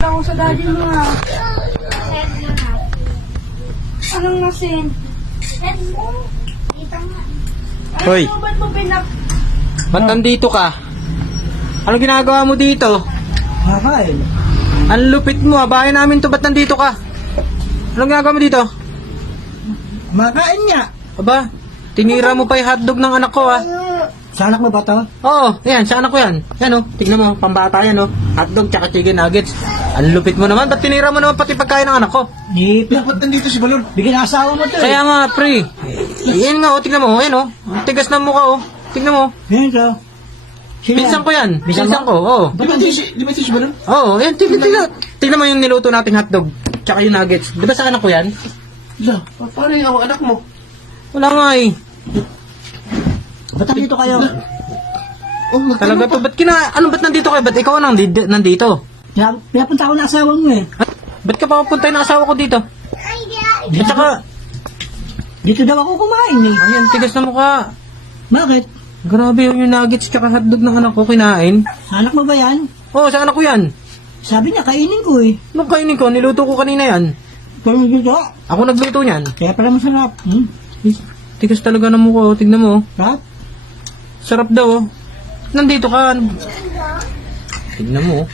Ako sa daddy mo nga. Anong nasin? Hoy. Ano, ba't mo Ba't nandito ka? Ano ginagawa mo dito? Kakain. Ang lupit mo, bahay namin to, ba't nandito ka? Anong ginagawa mo dito? Makain niya. Aba, tinira mo pa yung hotdog ng anak ko, ah. Sa anak mo ba to? Oo, yan, sa anak ko yan. Yan, oh, tignan mo, pambata yan, oh. Hotdog tsaka chicken nuggets. Ang lupit mo naman, ba't tinira mo naman pati pagkain ng anak ko? Ba't nandito si Balon? Bigyan ng asawa mo to eh. Kaya nga, pre. Yan nga, oh, tignan mo, yan, oh. Ang tigas ng mukha, oh. Tignan mo. Yan ito. Pinsan ko yan. Pinsan Pinsan mo? ko, oo. Di ba ito si Balon? Oo, yan, tignan mo yung niluto nating hotdog. Tsaka yung nuggets. Di ba sa anak ko yan? Paano yung anak mo? Wala nga eh. Ba't nandito kayo? Talaga to, ba't nandito kayo? Ba't ikaw ang nandito? Pinapunta ako ng asawa mo eh. Ba't ka papapuntay ng asawa ko dito? At saka, Dito daw ako kumain eh. ayan, tigas na mukha. Bakit? Grabe yung nuggets tsaka hotdog ng anak ko kinain. Sa anak mo ba yan? Oo, sa anak ko yan. Sabi niya, kainin ko eh. Nung kainin ko, niluto ko kanina yan. Pero dito, Ako nagluto niyan. kaya pala masarap. Tigas talaga ng mukha, oh. Tignan mo. Sarap? Sarap daw, oh. Nandito ka. Tignan mo, oh.